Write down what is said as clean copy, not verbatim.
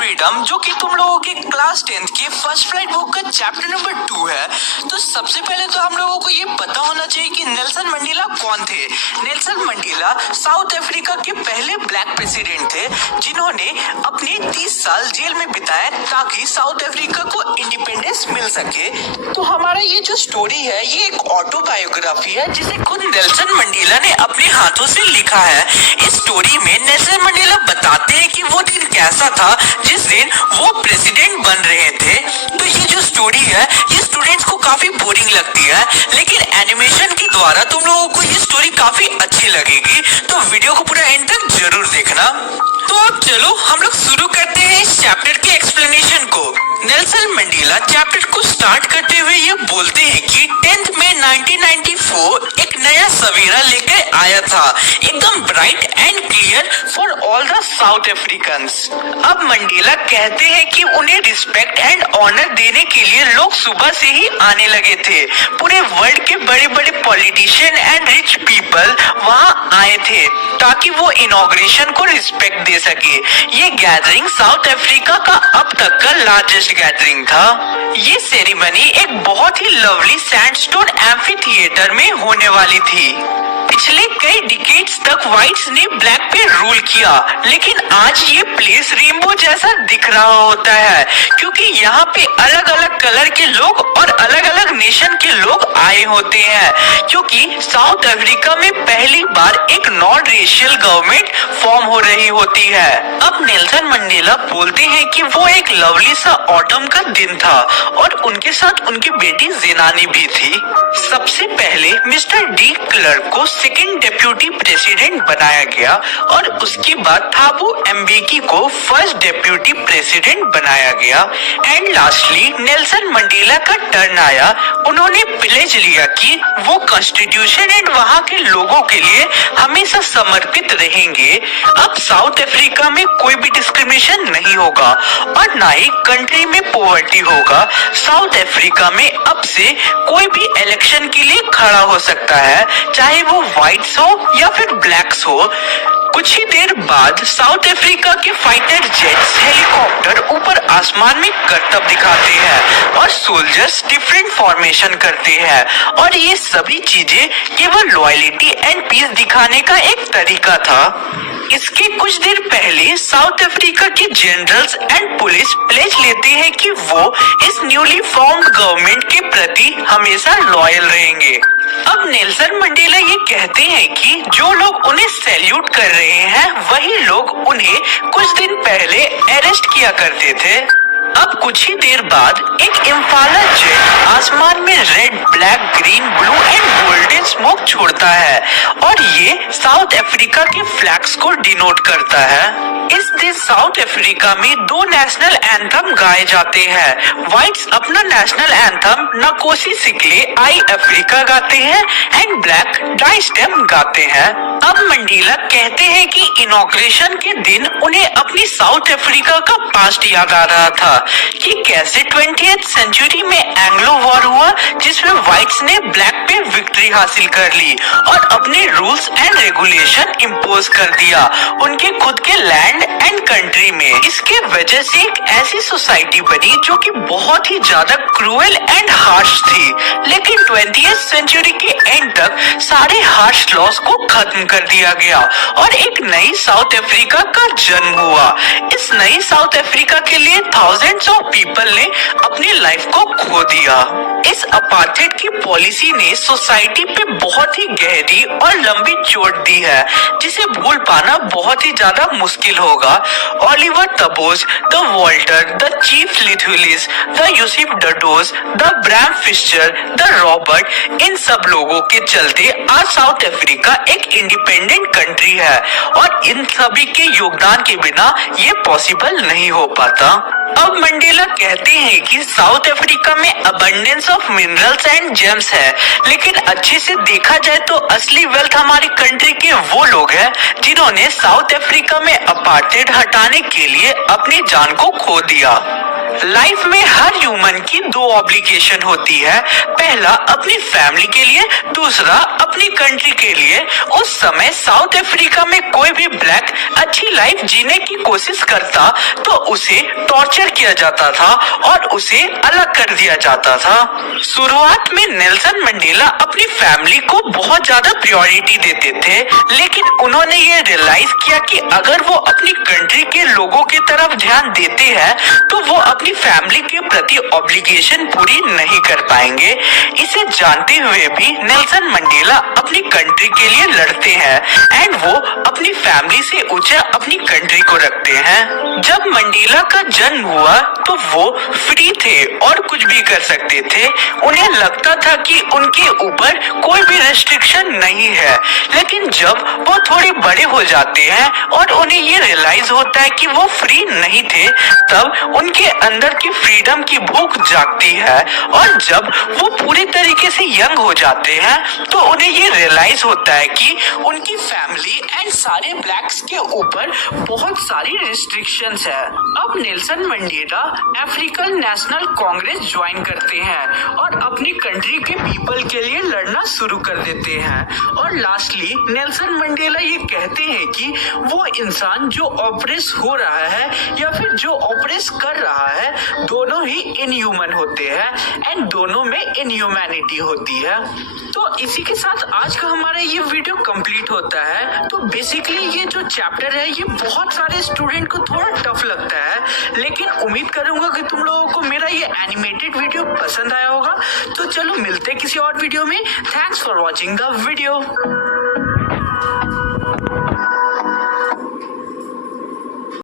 Freedom, जो कि तुम लोगों के क्लास 10th के फर्स्ट फ्लाइट बुक का चैप्टर नंबर 2 है। तो सबसे पहले तो हम लोगों को ये पता होना चाहिए कि नेल्सन मंडेला कौन थे। नेल्सन मंडेला साउथ अफ्रीका के पहले ब्लैक प्रेसिडेंट थे, जिन्होंने अपने 30 साल जेल में बिताए ताकि साउथ अफ्रीका को इंडिपेंडेंस मिल सके। तो हमारा ये जो स्टोरी है ये एक ऑटोबायोग्राफी है, जिसे खुद नेल्सन मंडेला ने अपने हाथों से लिखा है। इस स्टोरी में नेल्सन मंडेला बताते हैं कि वो दिन कैसा था जिस दिन वो प्रेसिडेंट बन रहे थे। तो ये जो स्टोरी है ये स्टूडेंट्स को काफी बोरिंग लगती है, लेकिन एनिमेशन के द्वारा तुम लोगों को ये स्टोरी काफी अच्छी लगेगी। तो वीडियो को पूरा एंड तक जरूर देखना। तो अब चलो हम लोग शुरू करते हैं इस चैप्टर के एक्सप्लेनेशन को। नेल्सन मंडेला चैप्टर को स्टार्ट करते हुए ये बोलते हैं कि 10th में 1994 एक नया सवेरा लेकर आया था, एकदम bright and clear for all the south Africans. अब मंडेला कहते हैं कि उन्हें रिस्पेक्ट एंड ऑनर देने के लिए लोग सुबह से ही आने लगे थे। पूरे वर्ल्ड के बड़े बड़े पॉलिटिशियन एंड रिच पीपल वहां आए थे ताकि वो इनॉग्रेशन को रिस्पेक्ट दे सके। ये गैदरिंग साउथ अफ्रीका का अब तक का लार्जेस्ट गैदरिंग था। ये सेरेमनी एक बहुत ही लवली सैंडस्टोन एम्फी थिएटर में होने वाली थी। पिछले कई डिकेड्स तक व्हाइट्स ने ब्लैक पे रूल किया, लेकिन आज ये प्लेस रेनबो जैसा दिख रहा होता है, क्योंकि यहाँ पे अलग अलग कलर के लोग और अलग अलग नेशन के लोग आए होते हैं। क्योंकि साउथ अफ्रीका में पहली बार एक नॉन रेशियल गवर्नमेंट फॉर्म हो रही होती है। अब नेल्सन मंडेला बोलते हैं कि वो एक लवली सा ऑटम का दिन था और उनके साथ उनकी बेटी ज़ेनानी भी थी। सबसे पहले मिस्टर डी क्लर्क को सेकंड डेप्यूटी प्रेसिडेंट बनाया गया और उसके बाद थाबू एम्बेकी को फर्स्ट डेप्यूटी प्रेसिडेंट बनाया गया। एंड लास्टली नेल्सन मंडेला का टर्न आया। उन्होंने प्लेज लिया कि वो कॉन्स्टिट्यूशन एंड वहाँ के लोगों के लिए हमेशा समर्पित रहेंगे। अब साउथ अफ्रीका में कोई भी डिस्क्रिमिनेशन नहीं होगा और ना ही कंट्री में पॉवर्टी होगा। साउथ अफ्रीका में अब से कोई भी इलेक्शन के लिए खड़ा हो सकता है, चाहे वो व्हाइट्स हो या फिर ब्लैक्स हो। कुछ ही देर बाद साउथ अफ्रीका के फाइटर जेट्स हेलीकॉप्टर ऊपर आसमान में करतब दिखाते हैं और सोल्जर्स डिफरेंट फॉर्मेशन करते हैं, और ये सभी चीजें केवल लॉयल्टी एंड पीस दिखाने का एक तरीका था। इसके कुछ देर पहले साउथ अफ्रीका के जनरल्स एंड पुलिस प्लेज लेते हैं कि वो इस न्यूली फॉर्म्ड गवर्नमेंट के प्रति हमेशा लॉयल रहेंगे। अब नेल्सन मंडेला ये कहते हैं कि जो लोग उन्हें सैल्यूट कर रहे हैं वही लोग उन्हें कुछ दिन पहले अरेस्ट किया करते थे। अब कुछ ही देर बाद एक इम्फाला जेट आसमान में red, black, green, blue and golden smoke छोड़ता है और ये साउथ अफ्रीका के फ्लैग्स को डिनोट करता है। इस दिन साउथ अफ्रीका में दो नेशनल एंथम गाए जाते हैं। व्हाइट्स अपना नेशनल एंथम नकोसी सिकले आई अफ्रीका गाते हैं एंड ब्लैक डाई स्टेम गाते हैं। अब मंडेला कहते हैं कि इनॉग्रेशन के दिन उन्हें अपनी साउथ अफ्रीका का पास्ट याद आ रहा था कि कैसे 20th सेंचुरी में एंग्लो वॉर हुआ, जिसमें व्हाइट्स ने ब्लैक पे विक्ट्री हासिल कर ली और अपने रूल्स एंड रेगुलेशन इम्पोज कर दिया उनके खुद के लैंड एंड कंट्री में। इसके वजह से एक ऐसी सोसाइटी बनी जो कि बहुत ही ज्यादा क्रूएल एंड हार्श थी, लेकिन 20th सेंचुरी के एंड तक सारे हार्श लॉस को खत्म कर दिया गया और एक नई साउथ अफ्रीका का जन्म हुआ। इस नई साउथ अफ्रीका के लिए थाउजेंड्स ऑफ पीपल ने अपनी लाइफ को खो दिया। इस अपार्थाइड की पॉलिसी ने सोसाइटी पे बहुत ही गहरी और लंबी चोट दी है, जिसे भूल पाना बहुत ही ज्यादा मुश्किल होगा। Oliver Tambo's, the Walter, the chief Luthulis, the Yusuf Dadoos, the Bram Fischer, the Robert, इन सब लोगों के चलते आज साउथ अफ्रीका एक इंडिपेंडेंट कंट्री है और इन सभी के योगदान के बिना ये पॉसिबल नहीं हो पाता। अब मंडेला कहते हैं कि साउथ अफ्रीका में abundance of minerals and James है, लेकिन अच्छे से देखा जाए तो असली वेल्थ हमारी कंट्री के वो लोग हैं जिन्होंने साउथ अफ्रीका में अपार्थाइड हटाने के लिए अपनी जान को खो दिया। लाइफ में हर ह्यूमन की दो ऑब्लिगेशन होती है, पहला अपनी फैमिली के लिए, दूसरा अपनी कंट्री के लिए। उस समय साउथ अफ्रीका में कोई भी ब्लैक अच्छी लाइफ जीने की कोशिश करता तो उसे टॉर्चर किया जाता था और उसे अलग कर दिया जाता था। शुरुआत में नेल्सन मंडेला अपनी फैमिली को बहुत ज्यादा प्रायोरिटी देते थे, लेकिन उन्होंने ये रियलाइज किया कि अगर वो अपनी कंट्री के लोगों की तरफ ध्यान देते हैं तो वो अपनी फैमिली के प्रति ऑब्लिगेशन पूरी नहीं कर पाएंगे। इसे जानते हुए भी नेल्सन मंडेला अपनी कंट्री के लिए लड़ते हैं एंड वो अपनी फैमिली से ऊंचा अपनी कंट्री को रखते हैं। जब मंडेला का जन्म हुआ तो वो फ्री थे और कुछ भी कर सकते थे। उन्हें लगता था कि उनके ऊपर कोई भी रेस्ट्रिक्शन नहीं है, लेकिन जब वो थोड़े बड़े हो जाते हैं और उन्हें ये रियलाइज होता है कि वो फ्री नहीं थे, तब उनके अंदर की फ्रीडम की भूख जागती है और जब वो पूरी तरीके से यंग हो जाते हैं तो उन्हें ये रियलाइज होता है कि उनकी फैमिली एंड सारे ब्लैक्स के ऊपर बहुत सारी रिस्ट्रिक्शंस है। अब Nelson Mandela African national Congress join करते हैं और अपनी कंट्री के पीपल के लिए लड़ना शुरू कर देते हैं। और लास्टली नेल्सन मंडेला ये कहते हैं कि वो इंसान जो ऑपरेस हो रहा है या फिर जो ऑपरेस कर रहा है, दोनों ही इनह्यूमन होते हैं एंड दोनों में इनह्यूमैनिटी होती है। तो इसी के साथ आज का हमारा ये वीडियो कंप्लीट होता है। तो बेसिकली ये जो चैप्टर है ये बहुत सारे स्टूडेंट को थोड़ा टफ लगता है, लेकिन उम्मीद करूंगा कि तुम लोगों को मेरा ये एनिमेटेड वीडियो पसंद आया होगा। तो चलो मिलते हैं किसी और वीडियो में। Thanks for watching the video.